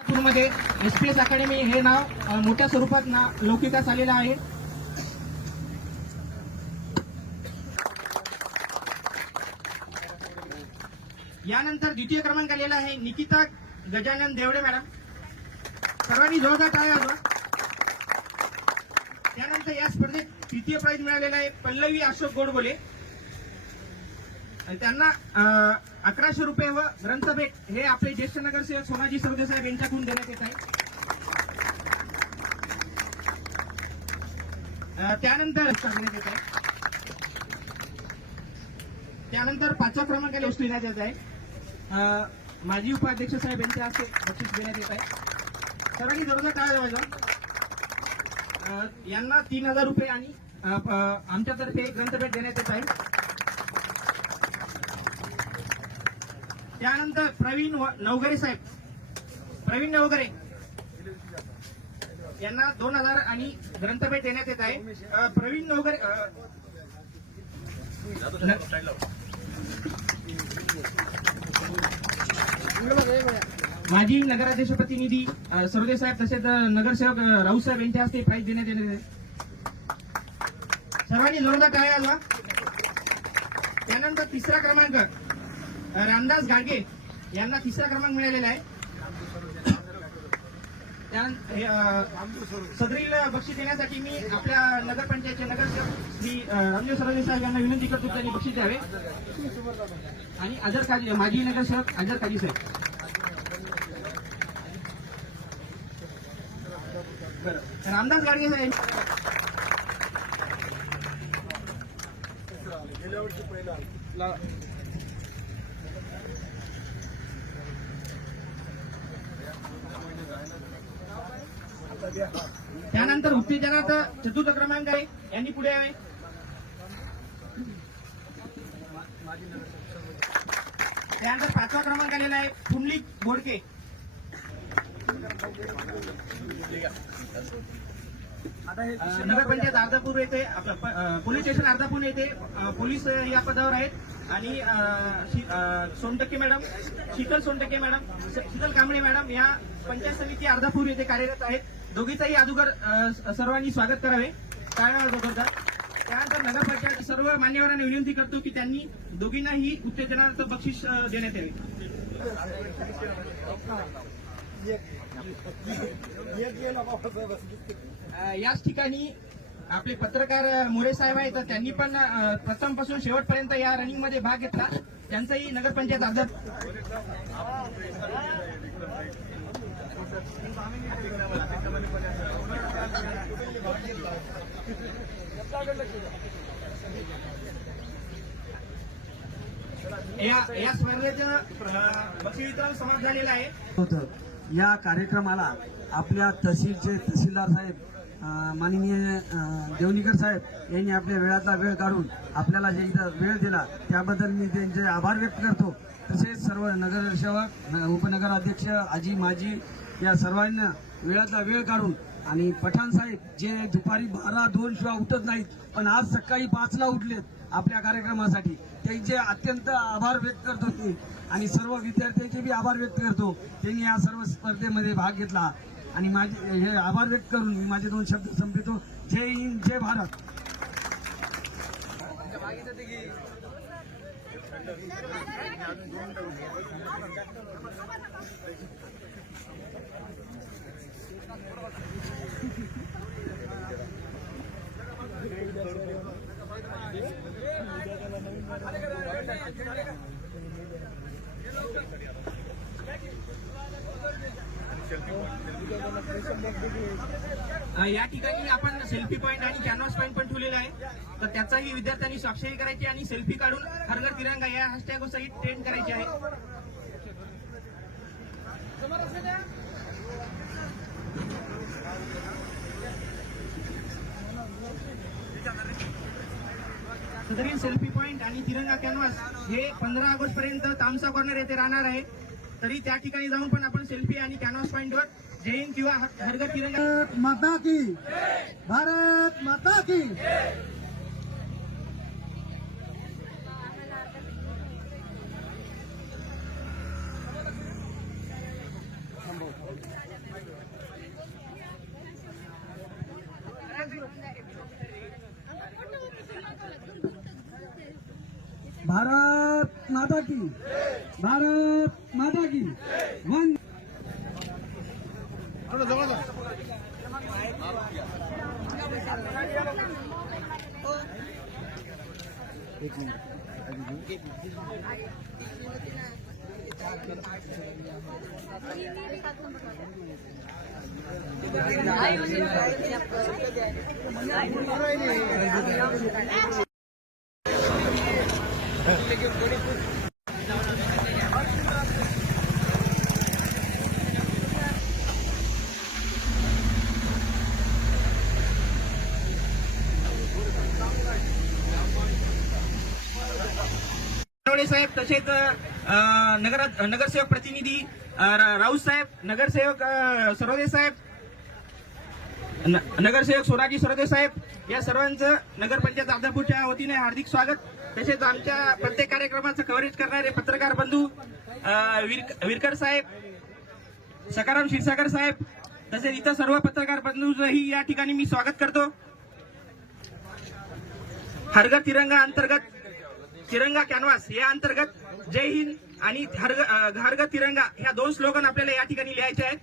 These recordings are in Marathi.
नागपूरमध्ये एस पी एस अकॅडमी हे नाव मोठ्या स्वरूपात ना लौकिकास आलेलं आहे. यानंतर द्वितीय क्रमांक आलेला आहे निकिता गजानन देवडे मॅडम. सर्वांनी जोरदार टाळ्या आलो त्यानंतर या स्पर्धेत तृतीय प्राइज मिळालेला आहे पल्लवी अशोक गोडबोले. त्यांना अकराशे रुपये व ग्रंथभेट हे आपले ज्येष्ठ नगरसेवक सोनाजी साहेब यांच्याकडून देण्यात येत आहे. त्यानंतर देण्यात येत आहे. त्यानंतर पाचव्या क्रमांकाला वस्तू देण्यात येत आहे. माजी उपाध्यक्ष साहेब यांच्या हस्ते बक्षीस देण्यात येत आहे. सर्वांनी जरूर काय वाजवा. यांना तीन हजार रुपये आणि आमच्यातर्फे ग्रंथभेट देण्यात येत आहे. त्यानंतर प्रवीण नवगरे साहेब. प्रवीण नवगरे. यांना दोन हजार आणि ग्रंथभेट देण्यात येत आहे. प्रवीण नवगरे माजी नगराध्यक्ष प्रतिनिधी सरोदे साहेब तसेच नगरसेवक अ, साहेब यांच्या हस्ते प्राईज देण्यात येणार आहे. सर्वांनी जोरदार टाळ्या आला त्यानंतर तिसरा क्रमांक. रामदास गाडगे यांना तिसरा क्रमांक मिळालेला आहे. सदरील बक्षीस देण्यासाठी मी आपल्या नगरपंचायतचे नगरसेवक श्री रामदेव सरोदे साहेब यांना विनंती करतो त्यांनी बक्षीस द्यावे. आणि अजर काजी माजी नगरसेवक अजर काजी साहेब बरं. रामदास गाडगे साहेब. त्यानंतर उत्तेजनात चतुर्थ क्रमांक आहे. यांनी पुढे यावे त्यानंतर पाचवा क्रमांक आलेला आहे. पुंडलिक बोडके. नगरपंचायत अर्धापूर येथे पोलीस स्टेशन अर्धापूर येथे पोलीस या पदावर आहेत. आणि Sontakke madam Sheetal Sontakke madam Sheetal Kamble madam या पंचायत समिती अर्धापूर येथे कार्यरत आहेत दोघीचाही अगोदर सर्वांनी स्वागत करावे टाळ्या त्यानंतर नगरपंचायत सर्व मान्यवरांना विनंती करतो की त्यांनी दोघींनाही उत्तेजनार्थ बक्षीस देण्यात यावे याच ठिकाणी आपले पत्रकार मोरे साहेब आहेत तर त्यांनी पण प्रथम प्रथमपासून शेवटपर्यंत या रनिंगमध्ये भाग घेतला. त्यांचाही नगरपंचायत अर्ज या या स्पर्धेचं अ, बक्षीस समाप्त झालेलं आहे. होतं. या कार्यक्रमाला आपल्या तहसीलचे तहसीलदार साहेब माननीय देवनीकर साहेब यांनी आपल्या वेळातला वेळ काढून आपल्याला जे इथं वेळ दिला त्याबद्दल मी त्यांचे आभार व्यक्त करतो. तसेच सर्व नगरसेवक उपनगराध्यक्ष आजी माजी या सर्वांना वेळातला वेळ काढून आणि पठाण साहेब जे दुपारी बारा दोन शिवाय उठत नाहीत पण आज सकाळी पाचला उठलेत आपल्या कार्यक्रमासाठी त्यांचे अत्यंत आभार व्यक्त करतो आणि सर्व विद्यार्थ्यांचे बी आभार व्यक्त करतो. त्यांनी या सर्व स्पर्धेमध्ये भाग घेतला. आणि माझे हे आभार व्यक्त करून मी माझे दोन शब्द संपवितो. जय हिंद जय भारत. या ठिकाणी आपण सेल्फी पॉईंट आणि कॅनव्हास पॉईंट पण ठेवलेला आहे. तर त्याचाही विद्यार्थ्यांनी स्वाक्षरी करायची आणि सेल्फी काढून हरघर तिरंगा या हॅशटॅग सहित ट्रेंड करायची आहे. सेल्फी पॉईंट आणि तिरंगा कॅनव्हास हे पंधरा ऑगस्ट पर्यंत तामसा कॉर्नर येथे राहणार आहे. तरी त्या ठिकाणी जाऊन पण आपण सेल्फी आणि कॅनव्हास पॉईंटवर जय जैन किंवा हरगत किरण माता की। भारत माता की। भारत माता की। भारत माता की वन साहेब तसेच नगर नगरसेवक प्रतिनिधी राऊत साहेब नगरसेवक सरोदे साहेब नगरसेवक सोनाजी सरोदे साहेब या सर्वांचं नगरपंचायत अर्धापूरच्या वतीने हार्दिक स्वागत. तसेच आमच्या प्रत्येक कार्यक्रमाचं कव्हरेज करणारे पत्रकार बंधू विरकर साहेब सकाराम क्षीरसागर साहेब तसेच इतर सर्व पत्रकार बंधूंचंही या ठिकाणी मी स्वागत करतो. हरगर तिरंगा अंतर्गत तिरंगा कॅनव्हास या अंतर्गत जय हिंद आणि हरग तिरंगा ह्या दोन स्लोगन आपल्याला या ठिकाणी लिहायचे आहेत.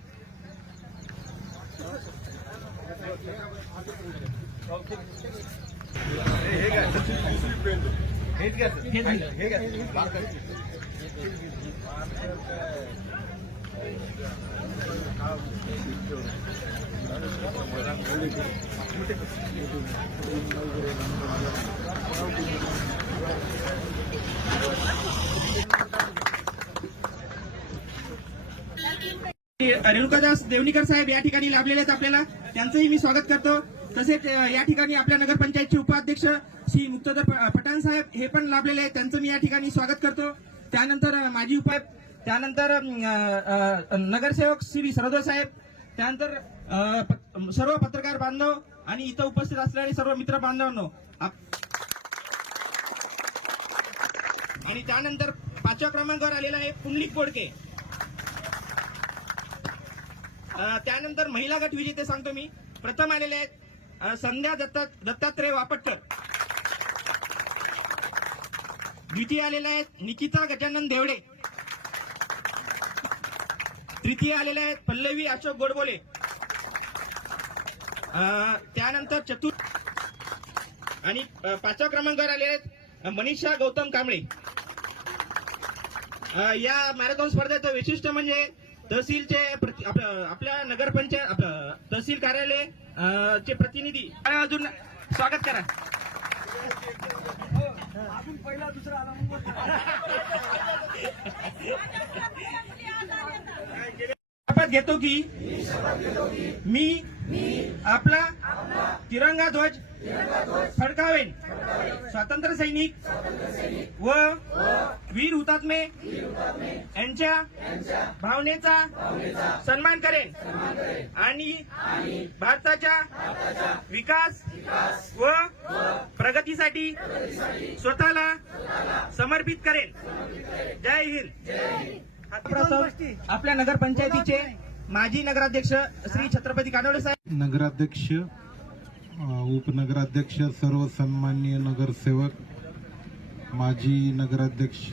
रेणुकादास देवणीकर साहेब या ठिकाणी लाभलेले आहेत आपल्याला. त्यांचंही मी स्वागत करतो. तसेच या ठिकाणी आपल्या नगरपंचायतचे उपाध्यक्ष श्री मुक्तदर प- पठाण साहेब हे पण लाभलेले आहेत. त्यांचं मी या ठिकाणी स्वागत करतो. त्यानंतर माजी उपाय त्यानंतर नगरसेवक श्री सरदो साहेब त्यानंतर सर्व पत्रकार बांधव आणि इथं उपस्थित असलेले सर्व मित्र बांधवांनो आणि त्यानंतर पाचव्या क्रमांकावर आलेला आहे पुंडलिक बोडके. त्यानंतर महिला गट विजेते सांगतो मी. प्रथम आलेले आहेत संध्या दत्ता दत्तात्रय वापटकर. द्वितीय आलेले आहेत निकिता गजानन देवडे. तृतीय आलेले आहेत पल्लवी अशोक गोडबोले. त्यानंतर चतुर्थ आणि पाचव्या क्रमांकावर आलेले आहेत मनीषा गौतम कांबळे. या मॅरेथॉन स्पर्धेचं वैशिष्ट्य म्हणजे तहसीलचे प्रति- आपल्या नगरपंचायत आपलं तहसील कार्यालय चे प्रतिनिधी. अजून स्वागत करा. पहिला दुसरा शपथ घेतो की मी आपला तिरंगा ध्वज फडकावेन. स्वातंत्र्य सैनिक व वीर हुतात्मे यांच्या भावनेचा सन्मान करेन. आणि भारताच्या विकास व प्रगतीसाठी स्वतःला समर्पित करेन. जय हिंद. आपल्या नगरपंचायतीचे माजी नगराध्यक्ष श्री छत्रपती कानवडे साहेब. नगराध्यक्ष उपनगराध्यक्ष सर्व सन्माननीय नगरसेवक माजी नगराध्यक्ष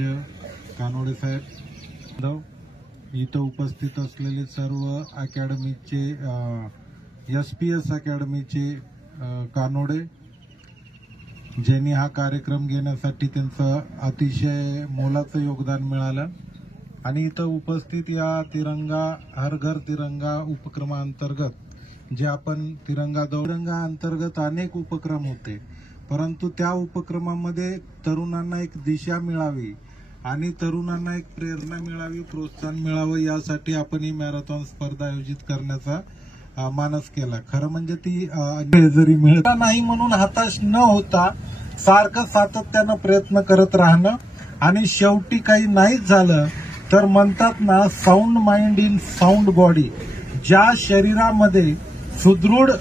कानोडे साहेब जाधव, इथं उपस्थित असलेले सर्व अकॅडमीचे एस पी एस अकॅडमीचे कानोडे ज्यांनी हा कार्यक्रम घेण्यासाठी त्यांचं अतिशय मोलाचं योगदान मिळालं. आणि इथं उपस्थित या तिरंगा हर घर तिरंगा उपक्रमाअंतर्गत जे आपण तिरंगा दौरंगा अंतर्गत अनेक उपक्रम होते. परंतु त्या उपक्रमामध्ये तरुणांना एक दिशा मिळावी आणि तरुणांना एक प्रेरणा मिळावी प्रोत्साहन मिळावं यासाठी आपण ही मॅरेथॉन स्पर्धा आयोजित करण्याचा मानस केला. खरं म्हणजे ती जरी मिळत नाही म्हणून हताश न होता सारखं सातत्यानं प्रयत्न करत राहणं आणि शेवटी काही नाहीच झालं तर म्हणतात ना sound mind in sound body ज्या शरीरामध्ये सुदृढ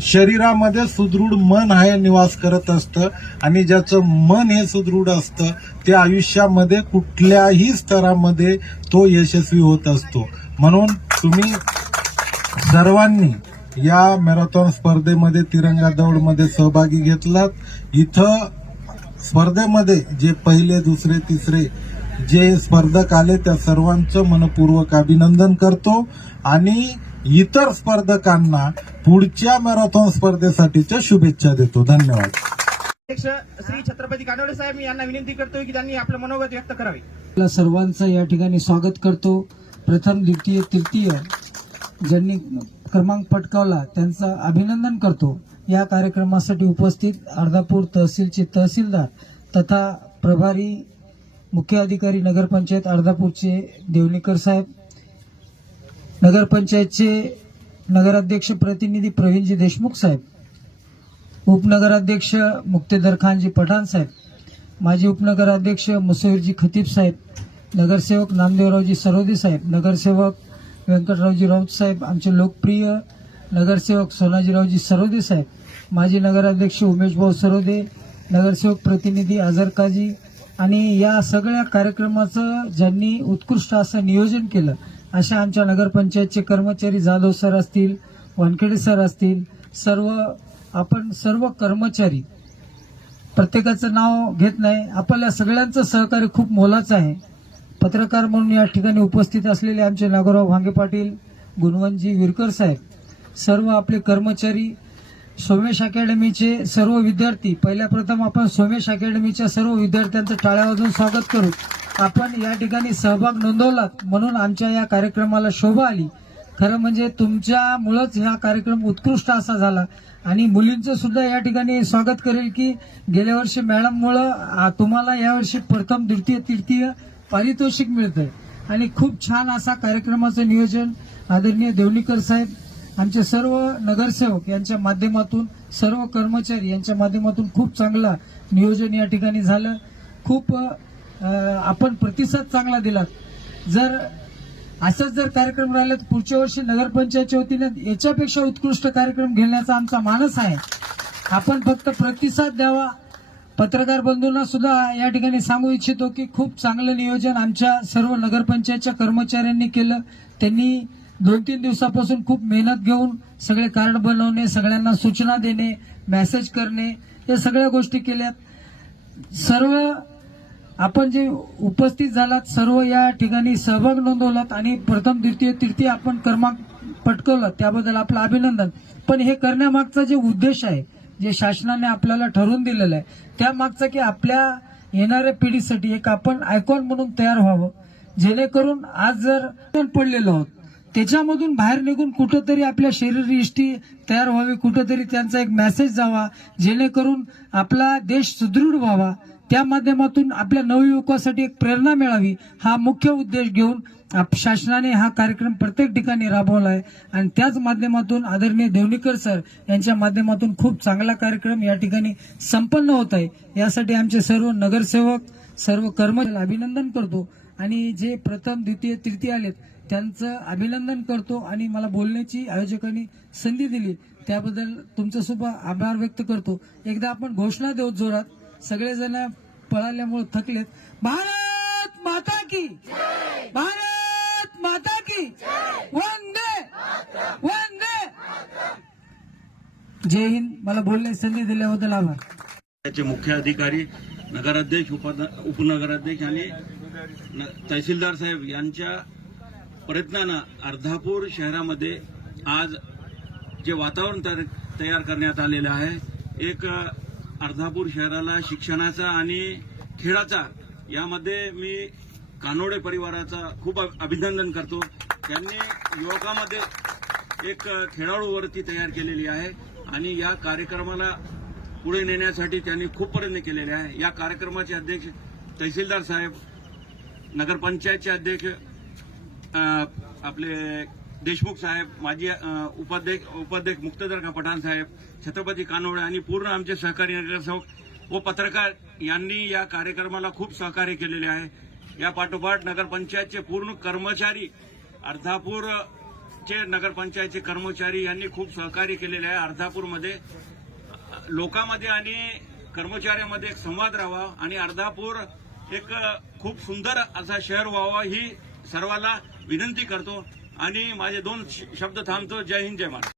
शरीरामध्ये सुदृढ मन हा निवास करत असतं. आणि ज्याचं मन हे सुदृढ असतं ते आयुष्यामध्ये कुठल्याही स्तरामध्ये तो यशस्वी होत असतो. म्हणून तुम्ही सर्वांनी या मॅरेथॉन स्पर्धेमध्ये तिरंगा दौडमध्ये सहभागी घेतलात. इथं स्पर्धेमध्ये जे पहिले दुसरे तिसरे जे स्पर्धक आले त्या सर्वांचं मनपूर्वक अभिनंदन करतो. आणि इतर स्पर्धकांना पुढच्या मॅरेथॉन स्पर्धेसाठीच्या शुभेच्छा देतो. धन्यवाद. अध्यक्ष श्री छत्रपती कानोडे साहेब मी यांना विनंती करतोय की त्यांनी आपलं मनोगत व्यक्त करावे. आपल्या सर्वांचं या ठिकाणी स्वागत करतो. प्रथम द्वितीय तृतीय ज्यांनी क्रमांक पटकावला त्यांचं अभिनंदन करतो. या कार्यक्रमासाठी उपस्थित अर्धापूर तहसीलचे तहसीलदार तथा प्रभारी मुख्य अधिकारी नगरपंचायत अर्धापूरचे देवणीकर साहेब नगरपंचायतचे नगराध्यक्ष प्रतिनिधी प्रवीणजी देशमुख साहेब उपनगराध्यक्ष मुक्तेदर खानजी पठाण साहेब माजी उपनगराध्यक्ष मुसैरजी खतीब साहेब नगरसेवक नामदेवरावजी सरोदे साहेब नगरसेवक व्यंकटरावजी राऊत साहेब आमचे लोकप्रिय नगरसेवक सोनाजीरावजी सरोदे साहेब माजी नगराध्यक्ष उमेशभाऊ सरोदे नगरसेवक प्रतिनिधी आझरकाजी आणि या सगळ्या कार्यक्रमाचं ज्यांनी उत्कृष्ट असं नियोजन केलं अशा आमच्या नगरपंचायतचे कर्मचारी जाधव सर असतील वानखेडे सर असतील सर्व आपण सर्व कर्मचारी प्रत्येकाचं नाव घेत नाही आपल्या सगळ्यांचं सहकार्य खूप मोलाचं आहे. पत्रकार म्हणून या ठिकाणी उपस्थित असलेले आमचे नागोराव भांगे पाटील गुणवंतजी विरकर साहेब सर्व आपले कर्मचारी सोमेश अकॅडमीचे सर्व विद्यार्थी पहिल्या प्रथम आपण सोमेश अकॅडमीच्या सर्व विद्यार्थ्यांचं टाळ्यावाजून स्वागत करू. आपण या ठिकाणी सहभाग नोंदवलात म्हणून आमच्या या कार्यक्रमाला शोभा आली. खरं म्हणजे तुमच्यामुळंच हा कार्यक्रम उत्कृष्ट असा झाला. आणि मुलींचं सुद्धा या ठिकाणी स्वागत करेल की गेल्या वर्षी मॅडममुळं तुम्हाला यावर्षी प्रथम द्वितीय तृतीय पारितोषिक मिळतंय. आणि खूप छान असा कार्यक्रमाचं नियोजन आदरणीय देवणीकर साहेब आमचे सर्व नगरसेवक यांच्या माध्यमातून सर्व कर्मचारी यांच्या माध्यमातून खूप चांगला नियोजन या ठिकाणी झालं. खूप आपण प्रतिसाद चांगला दिलात. जर असंच जर कार्यक्रम राहिला तर पुढच्या वर्षी नगरपंचायतच्या वतीने याच्यापेक्षा उत्कृष्ट कार्यक्रम घेण्याचा आमचा मानस आहे. आपण फक्त प्रतिसाद द्यावा. पत्रकार बंधूंना सुद्धा या ठिकाणी सांगू इच्छितो की खूप चांगलं नियोजन आमच्या सर्व नगरपंचायतच्या कर्मचाऱ्यांनी केलं. त्यांनी दोन तीन दिवसापासून खूप मेहनत घेऊन सगळे कार्ड बनवणे सगळ्यांना सूचना देणे मेसेज करणे या सगळ्या गोष्टी केल्यात. सर्व आपण जे उपस्थित झालात सर्व या ठिकाणी सहभाग नोंदवलात आणि प्रथम द्वितीय तृतीय आपण क्रमांक पटकवला त्याबद्दल आपलं अभिनंदन. पण हे करण्यामागचा जे उद्देश आहे जे शासनाने आपल्याला ठरवून दिलेलं आहे त्यामागचा की आपल्या येणाऱ्या पिढीसाठी एक आपण आयकॉन म्हणून तयार व्हावं. जेणेकरून आज जर पडलेलो आहोत त्याच्यामधून बाहेर निघून कुठंतरी आपल्या शरीर इष्टी तयार व्हावी कुठंतरी त्यांचा एक मेसेज जावा जेणेकरून आपला देश सुदृढ व्हावा. त्या माध्यमातून आपल्या नवयुवकासाठी एक प्रेरणा मिळावी हा मुख्य उद्देश घेऊन आप- शासनाने हा कार्यक्रम प्रत्येक ठिकाणी राबवला आहे आणि त्याच माध्यमातून आदरणीय देवणीकर सर यांच्या माध्यमातून खूप चांगला कार्यक्रम या ठिकाणी संपन्न होत आहे. यासाठी आमचे सर्व नगरसेवक सर्व कर्मचारी अभिनंदन करतो. आणि जे प्रथम द्वितीय तृतीय आलेत त्यांचं अभिनंदन करतो आणि मला बोलण्याची आयोजकांनी संधी दिली. त्याबद्दल तुमचं सुद्धा आभार व्यक्त करतो. एकदा आपण घोषणा देऊ जोरात. सगळेजण पळाल्यामुळे थकलेत. भारत माता की. भारत माता की. वंदे. वंदे. जय हिंद. मला बोलण्याची संधी दिल्याबद्दल आभार. त्याचे मुख्य अधिकारी नगराध्यक्ष उपनगराध्यक्ष आणि न- तहसीलदार साहेब यांच्या प्रयत्नानं अर्धापूर शहरामध्ये आज जे वातावरण तयार- तयार करण्यात आलेलं आहे एक अर्धापूर शहराला शिक्षणाचा आणि खेळाचा यामध्ये मी कानोडे परिवाराचा खूप अभिनंदन करतो. त्यांनी युवकामध्ये एक खेळाडूवरती तयार केलेली आहे आणि या कार्यक्रमाला पुढे नेण्यासाठी त्यांनी खूप प्रयत्न केलेले आहे. या कार्यक्रमाचे अध्यक्ष तहसीलदार साहेब नगरपंचायतचे अध्यक्ष आपले देशमुख साहेब माजी उपाध्यक्ष उपाध्यक्ष मुक्तदर का पठाण साहेब छत्रपती कानोळे आणि पूर्ण आमचे सहकारी नगरसेवक व पत्रकार यांनी या कार्यक्रमाला खूप सहकार्य केलेले आहे. या पाठोपाठ नगरपंचायतचे पूर्ण कर्मचारी अर्धापूरचे नगरपंचायतचे कर्मचारी यांनी खूप सहकार्य केलेले आहे. अर्धापूरमध्ये लोकांमध्ये आणि कर्मचाऱ्यामध्ये एक संवाद राहावा आणि अर्धापूर एक खूप सुंदर असा शहर व्हावा ही सर्वाला विनंती करतो. आणि माझे दोन श- शब्द थांबतो. जय हिंद जय महाराष्ट्र.